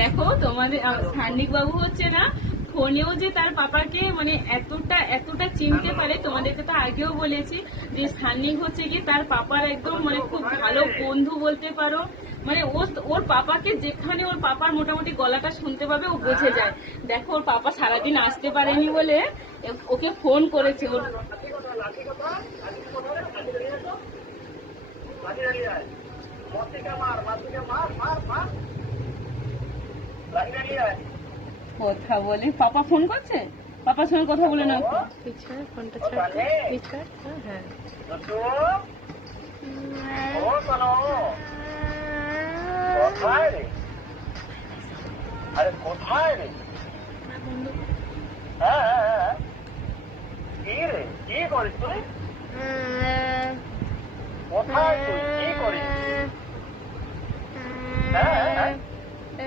দেখো তোমাদের স্থানিক বাবু হচ্ছে না ফোনেও যে তার পাপাকে মানে এতটা চিনতে পারে, তোমাদেরকে তো আগেও বলেছি যে স্থানিক হচ্ছে কি তার পাপার একদম মানে খুব ভালো বন্ধু বলতে পারো। মানে ওর পাপাকে যেখানে ওর পাপার মোটামুটি গলাটা শুনতে পাবে ও বুঝে যায়। দেখো ওর পাপা সারাদিন আসতে পারেনি বলে ওকে ফোন করেছে ওর। কথা বলে পাপা ফোন করছে, পাপার সঙ্গে কথা বলে না ফোনটা ছাড়তে হ্যাঁ কোথায় রে? আরে কোথায় রে? হ্যাঁ কি রে, কি করিস তুই? কোথায় তুই, কি করিস? হ্যাঁ